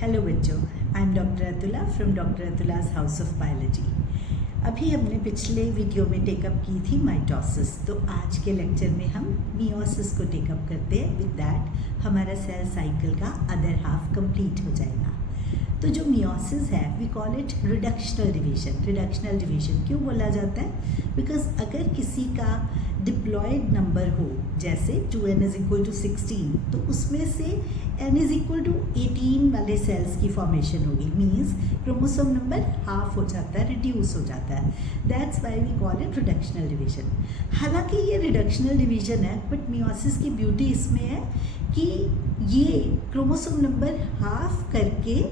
Hello बच्चों, I am doctor Atula from doctor Atula's house of biology. अभी हमने पिछले वीडियो में टेकअप की थी माइटोसिस, तो आज के लेक्चर में हम मियोसिस को टेकअप करते हैं। विद दैट हमारा सेल साइकिल का अदर हाफ कंप्लीट हो जाएगा। तो जो मियोसिस है we call it reductional division. Reductional division क्यों बोला जाता है? बिकॉज अगर किसी का डिप्लॉयड नंबर हो, जैसे 2n = 16, तो उसमें से n = 18 वाले सेल्स की फॉर्मेशन होगी। मीन्स क्रोमोसोम नंबर हाफ हो जाता है, रिड्यूस हो जाता है। That's why we call it reductional division. हालांकि ये रिडक्शनल डिवीजन है, बट मियोसिस की ब्यूटी इसमें है कि ये क्रोमोसोम नंबर हाफ करके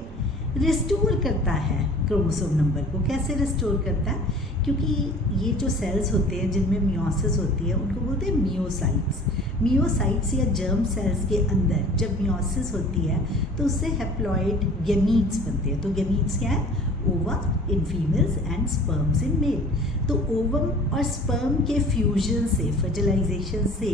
रिस्टोर करता है क्रोमोसोम नंबर को। कैसे रिस्टोर करता है? क्योंकि ये जो सेल्स होते हैं जिनमें मियोसिस होती है उनको बोलते हैं मियोसाइट्स। मियोसाइट्स या जर्म सेल्स के अंदर जब मियोसिस होती है तो उससे हैप्लॉइड गैमीट्स बनते हैं। तो गैमीट्स क्या है? Ova in females and sperms in male. तो ओवम और स्पर्म के फ्यूजन से, फर्टिलाइजेशन से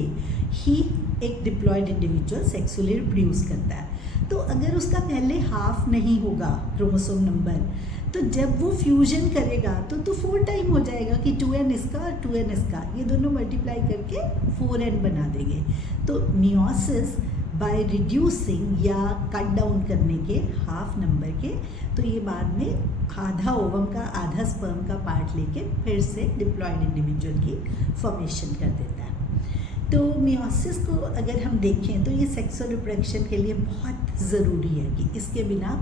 ही एक डिप्लॉयड इंडिविजुअल सेक्सुअली रिप्रोड्यूस करता है। तो अगर उसका पहले हाफ नहीं होगा क्रोमोसोम नंबर, तो जब वो फ्यूजन करेगा तो 4 टाइम हो जाएगा कि 2n इसका और 2n इसका, ये दोनों मल्टीप्लाई करके 4n बना देंगे। तो मियोसिस बाय रिड्यूसिंग या कट डाउन करने के हाफ नंबर के, तो ये बाद में आधा ओवम का आधा स्पर्म का पार्ट लेके फिर से डिप्लॉयड इंडिविजुअल की फॉर्मेशन कर देता है। तो मियोसिस को अगर हम देखें तो ये सेक्सुअल रिप्रोडक्शन के लिए बहुत ज़रूरी है कि इसके बिना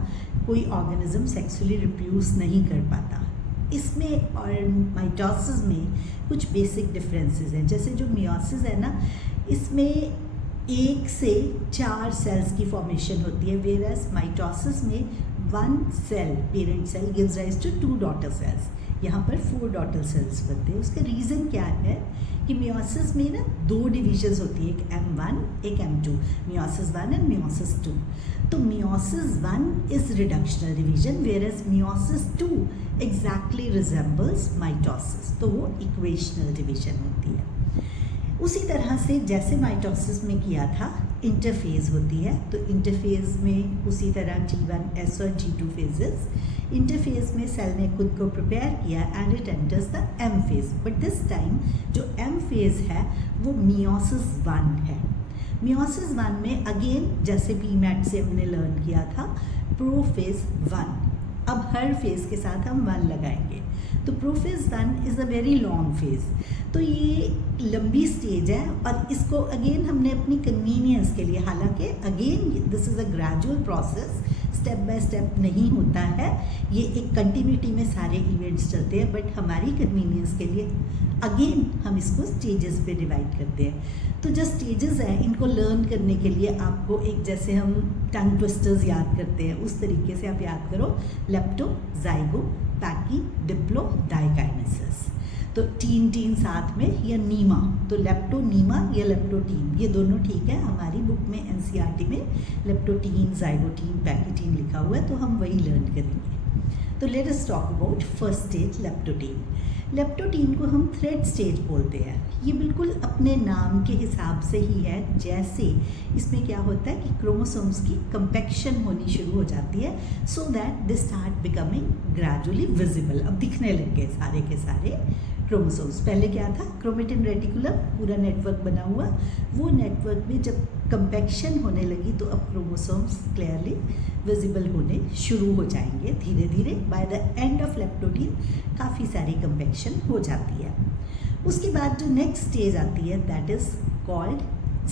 कोई ऑर्गेनिज्म सेक्सुअली रिप्रोड्यूस नहीं कर पाता। इसमें और माइटोसिस में कुछ बेसिक डिफरेंसेस हैं। जैसे जो मियोसिस है ना, इसमें 1 से 4 सेल्स की फॉर्मेशन होती है, वेयरएज माइटोसिस में 1 cell parent cell gives rise to 2 daughter cells. यहाँ पर 4 डॉटर सेल्स बनते हैं। उसका रीज़न क्या है कि मियोसिस में ना 2 डिविजन्स होती है, एक M1 एक M2, मियोसिस 1 एंड मियोसिस 2। तो meiosis 1 is reductional division, whereas meiosis 2 exactly resembles mitosis, तो वो इक्वेशनल डिवीजन होती है। उसी तरह से जैसे माइटोसिस में किया था, इंटरफेज होती है। तो इंटरफेज में उसी तरह G1S और G2 फेजेस। इंटरफेज में सेल ने खुद को प्रिपेयर किया and it enters the M phase. But this time जो M फेज है वो मियोसिस 1 है। मियोसिस 1 में अगेन जैसे PMAT से हमने लर्न किया था, प्रोफेज 1। अब हर फेज के साथ हम 1 लगाएंगे। तो prophase 1 is a very long phase. तो ये लंबी स्टेज है और इसको अगेन हमने अपनी कन्वीनियंस के लिए, हालांकि again this is a gradual process, step by step नहीं होता है, ये एक कंटिन्यूटी में सारे इवेंट्स चलते हैं, बट हमारी कन्वीनियंस के लिए अगेन हम इसको स्टेजेस पे डिवाइड करते हैं। तो जो स्टेजेस हैं इनको लर्न करने के लिए आपको एक, जैसे हम टंग ट्विस्टर्स याद करते हैं उस तरीके से आप याद करो, लेप्टो, जाइगो, पैकी, डिप्लो, डाइकाइनेसिस। तो टीन साथ में या नीमा, तो लेप्टोनीमा या लेप्टोटीन, ये दोनों ठीक है। हमारी बुक में NCERT में लेप्टोटीन, जाइगोटीन, पैकीटीन लिखा हुआ है, तो हम वही लर्न करेंगे। तो let us talk about first stage leptotene. Leptotene को हम थ्रेड स्टेज बोलते हैं। ये बिल्कुल अपने नाम के हिसाब से ही है। जैसे इसमें क्या होता है कि क्रोमोसोम्स की कंपैक्शन होनी शुरू हो जाती है, so that they start becoming gradually visible. अब दिखने लग गए सारे के सारे क्रोमोसोम्स। पहले क्या था? क्रोमेटिन रेटिकुलम पूरा नेटवर्क बना हुआ, वो नेटवर्क में जब कंपैक्शन होने लगी तो अब क्रोमोसोम्स क्लियरली विजिबल होने शुरू हो जाएंगे धीरे धीरे। By the end of leptotene काफ़ी सारी कंपैक्शन हो जाती है। उसके बाद जो नेक्स्ट स्टेज आती है that is called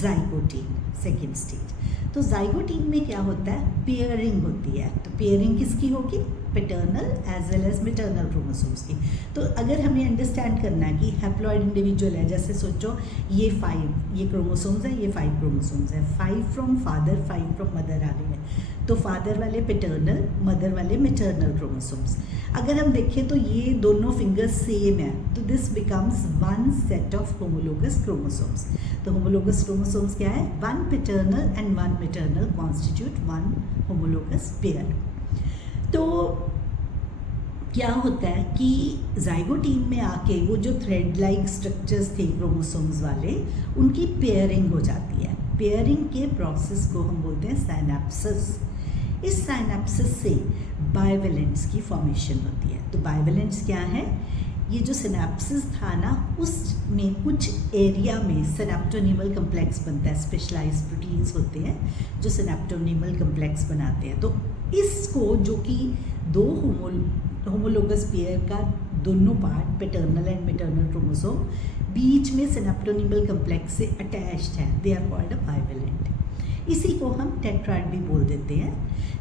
zygotene, second stage. तो जाइगोटीन में क्या होता है? पेयरिंग होती है। तो पेयरिंग किसकी होगी? Paternal as well as maternal chromosomes की। तो अगर हमें अंडरस्टैंड करना है कि हैप्लॉइड इंडिविजुअल है, जैसे सोचो ये 5 ये क्रोमोसोम्स है, ये 5 क्रोमोसोम्स है, 5 फ्रॉम फादर 5 फ्रॉम मदर आ रहे हैं। तो फादर वाले पैटर्नल, मदर वाले मैटर्नल क्रोमोसोम्स। अगर हम देखें तो ये दोनों फिंगर्स सेम है, तो this becomes 1 set of homologous chromosomes. तो होमोलोगस क्रोमोसोम्स क्या है? 1 paternal and 1 maternal constitute 1 homologous pair. तो क्या होता है कि जाइगोटीन में आके वो जो थ्रेड लाइक स्ट्रक्चर्स थे क्रोमोसोम्स वाले, उनकी पेयरिंग हो जाती है। पेयरिंग के प्रोसेस को हम बोलते हैं साइनेप्सिस। इस सिनेप्सिस से बाइवेलेंट्स की फॉर्मेशन होती है। तो बाइवेलेंट्स क्या है? ये जो सिनेप्सिस था ना, उसमें कुछ एरिया में सिनेप्टोनीमल कम्प्लेक्स बनता है, स्पेशलाइज्ड प्रोटीन्स होते हैं जो सिनेप्टोनीमल कम्प्लेक्स बनाते हैं। तो इसको, जो कि दो होमोलोगस पेयर का दोनों part, paternal and maternal chromosome, बीच में सिनेप्टोनीमल कम्प्लेक्स से अटैच्ड है, they are called a bivalent. इसी को हम टेट्राड भी बोल देते हैं,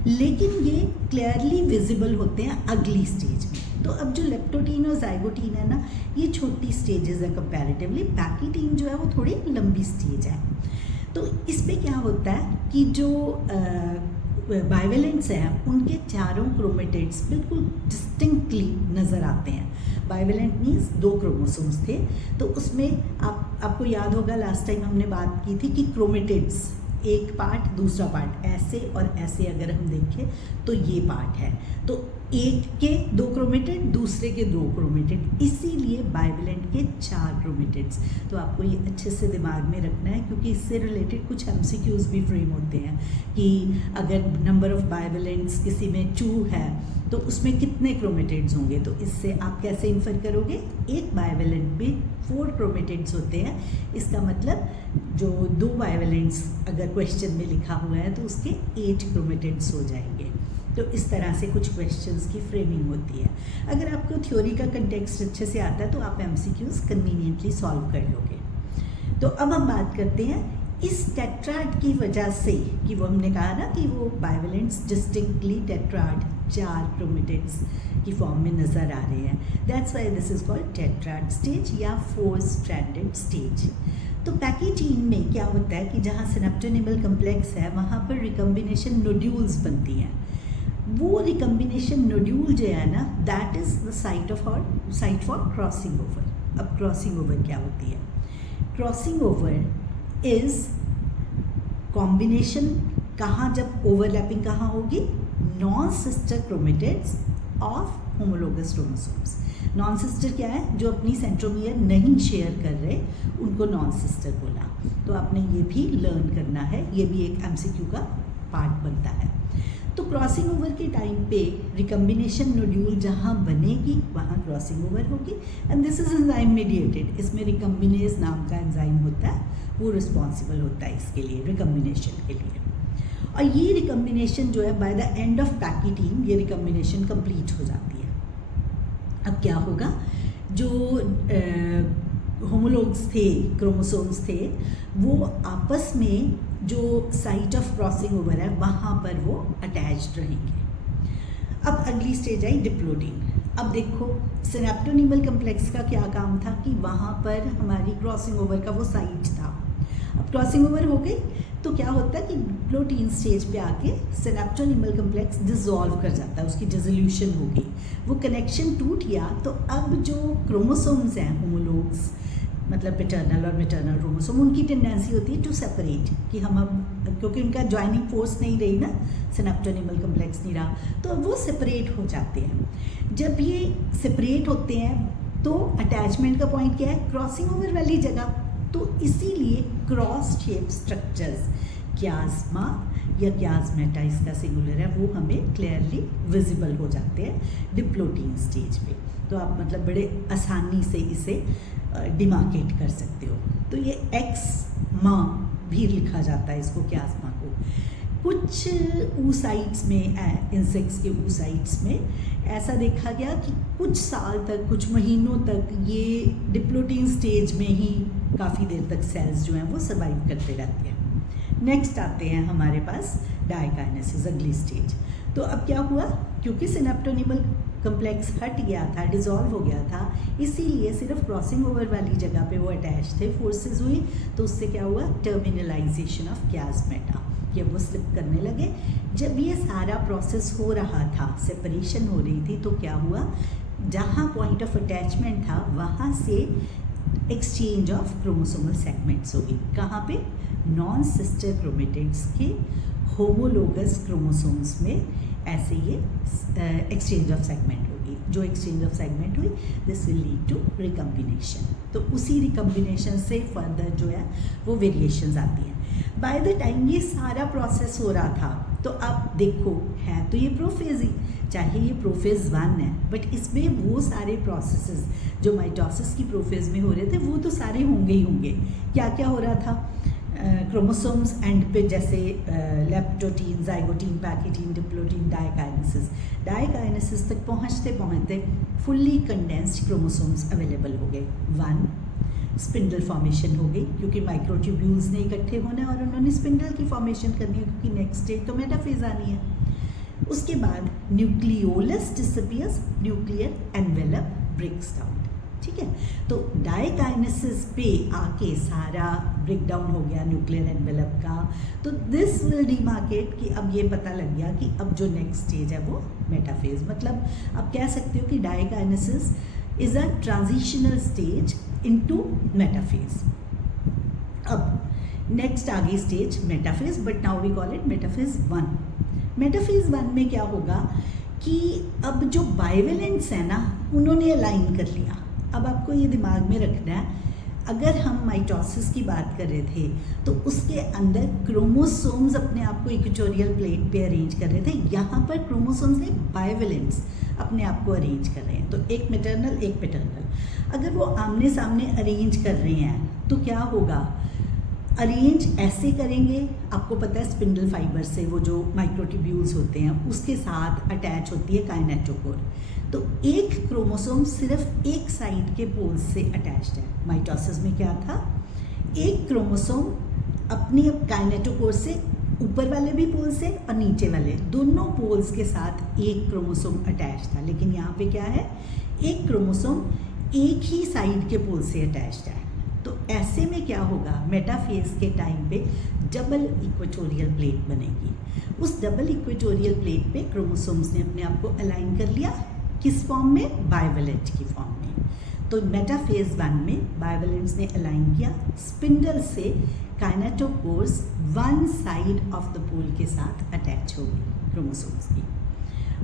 लेकिन ये क्लियरली विजिबल होते हैं अगली स्टेज में। तो अब जो लेप्टोटीन और जाइगोटीन है ना, ये छोटी स्टेजेस है कंपैरेटिवली। पैकीटीन जो है वो थोड़ी लंबी स्टेज है। तो इस पे क्या होता है कि जो बाइवेलेंट्स हैं उनके चारों क्रोमेटिड्स बिल्कुल डिस्टिंक्टली नज़र आते हैं। बाइवेलेंट मीन्स 2 क्रोमोसोम्स थे, तो उसमें आपको याद होगा लास्ट टाइम हमने बात की थी कि क्रोमेटिड्स, एक पार्ट दूसरा पार्ट, ऐसे और ऐसे अगर हम देखें तो ये पार्ट है। तो एक के 2 क्रोमेटिड, दूसरे के 2 क्रोमेटिड, इसीलिए बाइवेलेंट के 4 क्रोमेटिड्स। तो आपको ये अच्छे से दिमाग में रखना है, क्योंकि इससे रिलेटेड कुछ एमसीक्यूज भी फ्रेम होते हैं कि अगर नंबर ऑफ बाइवेलेंट्स किसी में 2 है तो उसमें कितने क्रोमेटिड्स होंगे। तो इससे आप कैसे इन्फर करोगे? एक बाइवेलेंट में 4 क्रोमेटिड्स होते हैं, इसका मतलब जो 2 बाइवेलेंट्स अगर क्वेश्चन में लिखा हुआ है तो उसके 8 क्रोमेटिड्स हो जाएंगे। तो इस तरह से कुछ क्वेश्चंस की फ्रेमिंग होती है। अगर आपको थ्योरी का कंटेक्स्ट अच्छे से आता है तो आप एमसीक्यूज कन्वीनियंटली सॉल्व कर लोगे। तो अब हम बात करते हैं इस टेट्राड की वजह से, कि वो हमने कहा ना कि वो बाइवेलेंट्स डिस्टिंक्टली टेट्राड 4 क्रोमेटिड्स की फॉर्म में नज़र आ रहे हैं। That's why this is called tetrad stage या 4 स्ट्रैंडेड स्टेज। तो पैकीटीन में क्या होता है कि जहाँ सिनेप्टोनीमल कम्प्लेक्स है वहाँ पर रिकम्बिनेशन नोड्यूल्स बनती हैं। वो रिकम्बिनेशन नोड्यूल जो है ना, that is the site for crossing over. अब क्रॉसिंग ओवर क्या होती है? क्रॉसिंग ओवर इज कॉम्बिनेशन, कहाँ जब ओवरलैपिंग कहाँ होगी? Non sister chromatids of homologous chromosomes. Non sister क्या है? जो अपनी सेंट्रोमियर नहीं शेयर कर रहे, उनको नॉन सिस्टर बोला। तो आपने ये भी लर्न करना है, ये भी एक एमसीक्यू का पार्ट बनता है। तो क्रॉसिंग ओवर के टाइम पे रिकम्बिनेशन नोड्यूल जहाँ बनेगी वहाँ क्रॉसिंग ओवर होगी, and this is enzyme mediated. इसमें रिकम्बिनेज नाम का एंजाइम होता है, वो रिस्पॉन्सिबल होता है इसके लिए, रिकम्बिनेशन के लिए। और ये रिकम्बिनेशन जो है बाय द एंड ऑफ पैकीटीन ये रिकम्बिनेशन कंप्लीट हो जाती है। अब क्या होगा? जो होमोलोग्स थे, क्रोमोसोम्स थे, वो आपस में जो साइट ऑफ क्रॉसिंग ओवर है वहाँ पर वो अटैच्ड रहेंगे। अब अगली स्टेज आई डिप्लोटीन। अब देखो सिनेप्टोनीमल कम्प्लेक्स का क्या काम था कि वहाँ पर हमारी क्रॉसिंग ओवर का वो साइट था। अब क्रॉसिंग ओवर हो गई तो क्या होता है कि डिप्लोटीन स्टेज पे आके सिनेप्टोनीमल कम्प्लेक्स डिसॉल्व कर जाता है, उसकी डिसोल्यूशन हो गई, वो कनेक्शन टूट गया। तो अब जो क्रोमोसोम्स हैं होमोलोग्स, मतलब पैटर्नल और मैटरनल क्रोमोसोम, उनकी टेंडेंसी होती है टू सेपरेट, कि हम अब क्योंकि उनका जॉइनिंग फोर्स नहीं रही ना, सिनेप्टोनीमल कम्प्लेक्स नहीं रहा, तो अब वो सेपरेट हो जाते हैं। जब ये सेपरेट होते हैं तो अटैचमेंट का पॉइंट क्या है? क्रॉसिंग ओवर वाली जगह। तो इसीलिए क्रॉस शेप स्ट्रक्चर्स, क्यास्मा या क्यास्मेटा इसका सिंगुलर है, वो हमें क्लियरली विजिबल हो जाते हैं डिप्लोटीन स्टेज पे। तो आप मतलब बड़े आसानी से इसे डिमार्केट कर सकते हो। तो ये एक्समा भी लिखा जाता है इसको, क्यास्मा को। कुछ oocytes में, इंसेक्ट्स के oocytes में ऐसा देखा गया कि कुछ साल तक, कुछ महीनों तक ये डिप्लोटीन स्टेज में ही काफ़ी देर तक सेल्स जो हैं वो सर्वाइव करते रहते हैं। नेक्स्ट आते हैं हमारे पास डायकाइनेसिस, अगली स्टेज। तो अब क्या हुआ? क्योंकि सिनेप्टोनीमल कम्प्लेक्स हट गया था, डिसॉल्व हो गया था, इसीलिए सिर्फ क्रॉसिंग ओवर वाली जगह पे वो अटैच थे, फोर्सेस हुई, तो उससे क्या हुआ? टर्मिनलाइजेशन ऑफ क्यास्मेटा, कि वो स्लिप करने लगे। जब ये सारा प्रोसेस हो रहा था, सेपरेशन हो रही थी, तो क्या हुआ? जहाँ पॉइंट ऑफ अटैचमेंट था वहाँ से एक्सचेंज ऑफ क्रोमोसोमल सेगमेंट्स होगी। कहाँ पे? नॉन सिस्टर क्रोमेटिड्स के होमोलोगस क्रोमोसोम्स में ऐसे ये एक्सचेंज ऑफ सेगमेंट होगी। जो एक्सचेंज ऑफ सेगमेंट हुई, this will lead to recombination. तो उसी रिकम्बिनेशन से फर्दर जो है वो वेरिएशंस आती हैं। बाय द टाइम ये सारा प्रोसेस हो रहा था, तो आप देखो है तो ये प्रोफेज ही, चाहे ये प्रोफेज 1 है, बट इसमें वो सारे प्रोसेसेस जो माइटोसिस की प्रोफेज में हो रहे थे वो तो सारे होंगे ही होंगे। क्या क्या हो रहा था? क्रोमोसोम्स एंड पे जैसे leptotene, zygotene, pachytene, diplotene, diakinesis तक पहुँचते पहुँचते फुल्ली कंडेंस्ड क्रोमोसोम्स अवेलेबल हो गए। 1 स्पिंडल फॉर्मेशन हो गई क्योंकि माइक्रोट्यूब्यूल्स ने इकट्ठे होना है और उन्होंने स्पिंडल की फॉर्मेशन करनी है क्योंकि नेक्स्ट स्टेज तो मेटाफेज आनी है। उसके बाद nucleolus disappears, nuclear envelope breaks down. ठीक है, तो डाइकाइनेसिस पे आके सारा ब्रेक डाउन हो गया न्यूक्लियर एनवेलप का। तो दिस विल डिमार्केट कि अब ये पता लग गया कि अब जो नेक्स्ट स्टेज है वो मेटाफेज, मतलब आप कह सकते हो कि diakinesis is a transitional stage into metaphase. अब नेक्स्ट आ गई stage metaphase, but now we call it metaphase 1। Metaphase 1 में क्या होगा कि अब जो बाइवेलेंट्स है ना उन्होंने अलाइन कर लिया। अब आपको ये दिमाग में रखना है, अगर हम माइटोसिस की बात कर रहे थे तो उसके अंदर क्रोमोसोम्स अपने आप को इक्वेटोरियल प्लेट पे अरेंज कर रहे थे, यहाँ पर क्रोमोसोम्स ने बाइवेलेंट्स अपने आप को अरेंज कर रहे हैं, तो एक मैटरनल एक पैटर्नल। अगर वो आमने सामने अरेंज कर रहे हैं तो क्या होगा? अरेंज ऐसे करेंगे, आपको पता है स्पिंडल फाइबर से वो जो माइक्रोट्यूब्यूल्स होते हैं उसके साथ अटैच होती है काइनेटोकोर। तो एक क्रोमोसोम सिर्फ एक साइड के पोल्स से अटैच्ड है। माइटोसिस में क्या था? एक क्रोमोसोम अपनी काइनेटोकोर से ऊपर वाले भी पोल से और नीचे वाले दोनों पोल्स के साथ एक क्रोमोसोम अटैच था, लेकिन यहाँ पे क्या है? एक क्रोमोसोम एक ही साइड के पोल से अटैच्ड है। तो ऐसे में क्या होगा? मेटाफेज के टाइम पे डबल इक्वेटोरियल प्लेट बनेगी। उस डबल इक्वेटोरियल प्लेट पे क्रोमोसोम्स ने अपने आप को अलाइन कर लिया, किस फॉर्म में? बाइवेलेंट की फॉर्म में। तो मेटाफेज 1 में बाइवेलेंट्स ने अलाइन किया, स्पिंडल से kinetochores one side of the pole के साथ अटैच हो गई क्रोमोसोम्स की।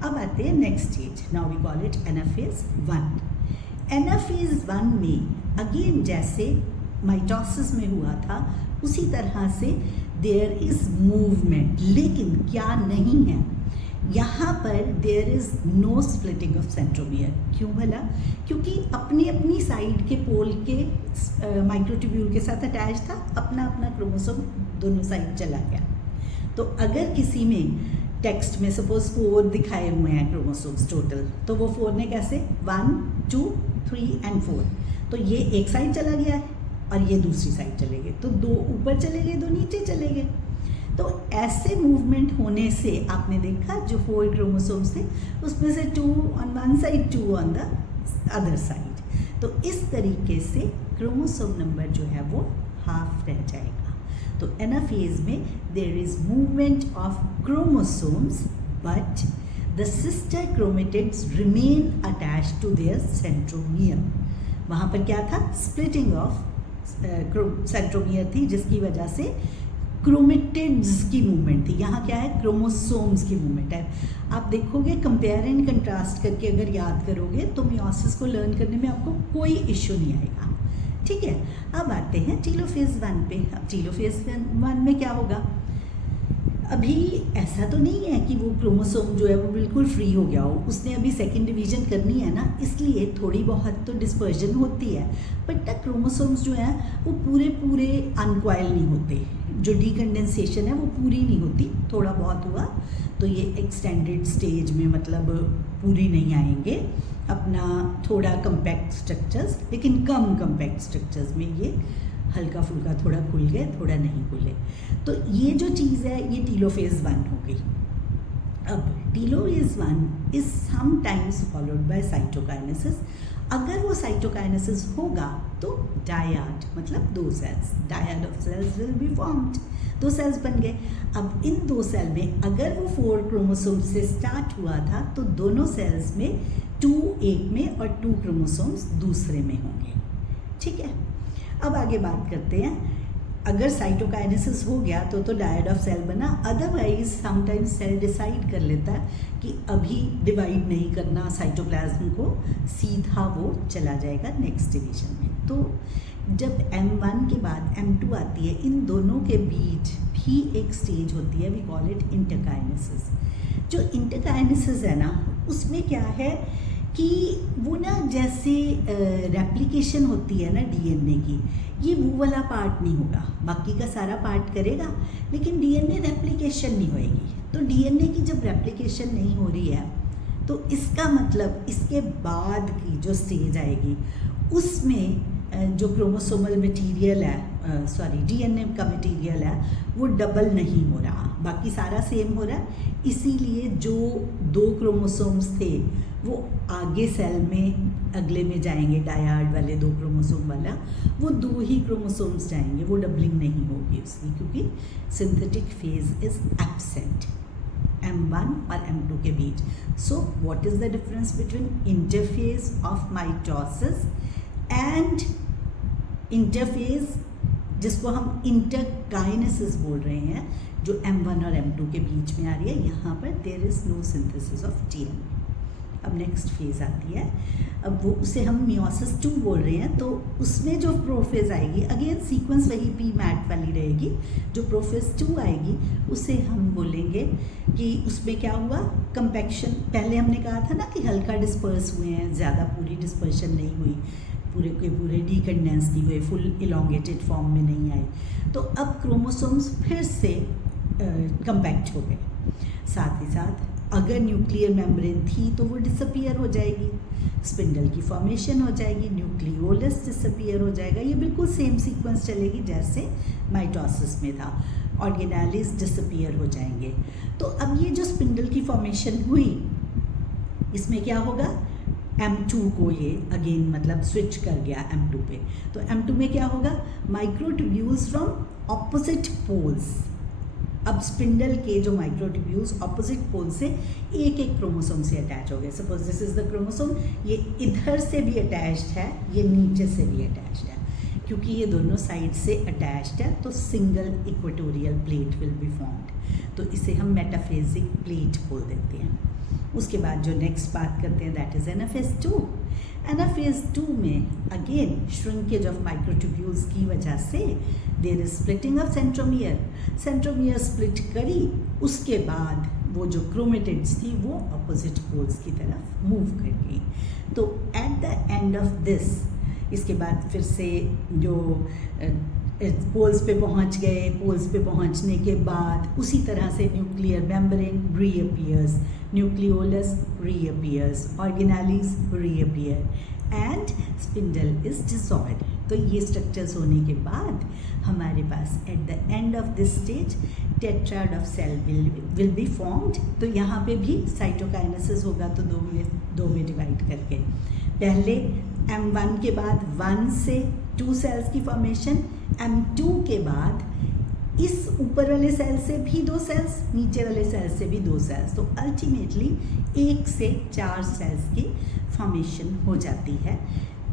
अब आते हैं next stage, now we call it anaphase 1। Anaphase 1 में अगेन जैसे माइटोसिस में हुआ था उसी तरह से देयर इज मूवमेंट, लेकिन क्या नहीं है यहाँ पर? There is no splitting of centromere. क्यों भला? क्योंकि अपनी अपनी साइड के पोल के माइक्रोट्यूब्यूल के साथ अटैच था, अपना अपना क्रोमोसोम दोनों साइड चला गया। तो अगर किसी में टेक्स्ट में सपोज 4 दिखाए हुए हैं क्रोमोसोम्स टोटल, तो वो 4 ने कैसे 1 2 3 एंड 4, तो ये एक साइड चला गया है और ये दूसरी साइड चले गए, तो 2 ऊपर चले गए 2 नीचे चले गए। तो ऐसे मूवमेंट होने से आपने देखा जो 4 क्रोमोसोम्स थे उसमें से 2 on one side 2 on the other side. तो इस तरीके से क्रोमोसोम नंबर जो है वो हाफ रह जाएगा। तो एनाफेज में there is movement of chromosomes but the sister chromatids remain attached to their centromere. वहाँ पर क्या था? स्प्लिटिंग ऑफ सेंट्रोमियर थी, जिसकी वजह से क्रोमेटिड्स की मूवमेंट थी। यहाँ क्या है? क्रोमोसोम्स की मूवमेंट है। आप देखोगे कंपेयर एंड कंट्रास्ट करके अगर याद करोगे तो मियोसिस को लर्न करने में आपको कोई इश्यू नहीं आएगा। ठीक है, अब आते हैं टेलोफेज 1 पे। अब टेलोफेज 1 में क्या होगा? अभी ऐसा तो नहीं है कि वो क्रोमोसोम जो है वो बिल्कुल फ्री हो गया हो, उसने अभी सेकंड डिवीजन करनी है ना, इसलिए थोड़ी बहुत तो डिस्पर्जन होती है, बट द क्रोमोसोम्स जो हैं वो पूरे अनकॉइल नहीं होते, जो डीकंडेंसेशन है वो पूरी नहीं होती, थोड़ा बहुत हुआ तो ये एक्सटेंडेड स्टेज में मतलब पूरी नहीं आएंगे, अपना थोड़ा कम्पैक्ट स्ट्रक्चर्स, लेकिन कम कम्पैक्ट स्ट्रक्चर्स में ये हल्का फुल्का थोड़ा खुल गए थोड़ा नहीं खुले। तो ये जो चीज़ है ये टेलोफेज 1 हो गई। अब telophase 1 is sometimes followed by cytokinesis. अगर वो साइटोकाइनेसिस होगा तो डायड मतलब 2 cells, dyad of cells will be formed, 2 cells बन गए। अब इन 2 सेल में अगर वो 4 क्रोमोसोम से स्टार्ट हुआ था तो दोनों सेल्स में 2 एक में और 2 क्रोमोसोम्स दूसरे में होंगे। ठीक है, अब आगे बात करते हैं। अगर साइटोकाइनेसिस हो गया तो डायड ऑफ सेल बना, अदरवाइज समटाइम्स सेल डिसाइड कर लेता है कि अभी डिवाइड नहीं करना साइटोप्लाज्म को, सीधा वो चला जाएगा नेक्स्ट डिवीजन में। तो जब M1 के बाद M2 आती है, इन दोनों के बीच भी एक स्टेज होती है, वी कॉल इट इंटरकाइनेसिस। जो इंटरकाइनेसिस है ना, उसमें क्या है कि वो ना जैसे रेप्लिकेशन होती है ना डीएनए की, ये वो वाला पार्ट नहीं होगा, बाकी का सारा पार्ट करेगा लेकिन डीएनए रेप्लिकेशन नहीं होएगी। तो डीएनए की जब रेप्लिकेशन नहीं हो रही है तो इसका मतलब इसके बाद की जो स्टेज आएगी उसमें जो क्रोमोसोमल मटेरियल है, सॉरी डीएनए का मटेरियल है, वो डबल नहीं हो रहा, बाकी सारा सेम हो रहा है। इसीलिए जो 2 क्रोमोसोम्स थे वो आगे सेल में अगले में जाएंगे, डायड वाले 2 क्रोमोसोम वाला, वो 2 ही क्रोमोसोम्स जाएंगे, वो डबलिंग नहीं होगी उसकी, क्योंकि synthetic phase is absent M1 और M2 के बीच। So what is the difference between interphase of mitosis and interphase जिसको हम इंटरकाइनेसिस बोल रहे हैं, जो M1 और M2 के बीच में आ रही है। यहाँ पर there is no synthesis of DNA. अब नेक्स्ट फेज आती है, अब वो उसे हम मियोसिस 2 बोल रहे हैं। तो उसमें जो प्रोफेज आएगी, अगेन सीक्वेंस वही पी मैट वाली रहेगी। जो प्रोफेज 2 आएगी उसे हम बोलेंगे कि उसमें क्या हुआ, कंपैक्शन। पहले हमने कहा था ना कि हल्का डिस्पर्स हुए हैं, ज़्यादा पूरी डिस्पर्शन नहीं हुई, पूरे के पूरे डीकंडेंस नहीं हुए, फुल इलोंगेटेड फॉर्म में नहीं आए। तो अब क्रोमोसोम्स फिर से कंपैक्ट हो गए। साथ ही साथ अगर न्यूक्लियर मेम्ब्रेन थी तो वो डिसअपियर हो जाएगी, स्पिंडल की फॉर्मेशन हो जाएगी, न्यूक्लियोलस डिसअपियर हो जाएगा। ये बिल्कुल सेम सीक्वेंस चलेगी जैसे माइटोसिस में था। ऑर्गेनेलिस डिसअपियर हो जाएंगे। तो अब ये जो स्पिंडल की फॉर्मेशन हुई, इसमें क्या होगा, M2 को ये अगेन मतलब स्विच कर गया M2 पे। तो M2 में क्या होगा, माइक्रोट्यूब्यूल्स फ्रॉम ऑपोजिट पोल्स। अब स्पिंडल के जो माइक्रोट्यूब्यूल्स ऑपोजिट पोल से एक एक क्रोमोसोम से अटैच हो गए। Suppose this is the chromosome, ये इधर से भी अटैच्ड है, ये नीचे से भी अटैच्ड है। क्योंकि ये दोनों साइड से अटैच्ड है तो single equatorial plate will be formed. तो इसे हम मेटाफेजिक प्लेट बोल देते हैं। उसके बाद जो नेक्स्ट बात करते हैं दैट इज एनाफेज 2। एनाफेज 2 में अगेन श्रिंकेज ऑफ माइक्रोट्यूब्यूल्स की वजह से there is splitting of centromere. Centromere split करी, उसके बाद वो जो क्रोमेटिड्स थी वो अपोजिट पोल्स की तरफ मूव कर गई। तो eight the end of this, इसके बाद फिर से जो पोल्स पे पहुंच गए, पोल्स पे पहुंचने के बाद उसी तरह से nuclear membrane reappears, nucleolus reappears, organelles reappear and spindle is dissolved. तो ये स्ट्रक्चर्स होने के बाद हमारे पास at the end of this stage tetrad of cell will be formed. तो यहाँ पे भी साइटोकाइनेसिस होगा, तो दो में डिवाइड करके पहले M1 के बाद 1 से 2 सेल्स की फॉर्मेशन, M2 के बाद इस ऊपर वाले सेल से भी 2 सेल्स, नीचे वाले सेल से भी 2 सेल्स। तो अल्टीमेटली 1 से 4 सेल्स की फॉर्मेशन हो जाती है।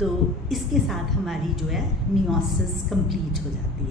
तो इसके साथ हमारी जो है मियोसिस कंप्लीट हो जाती है।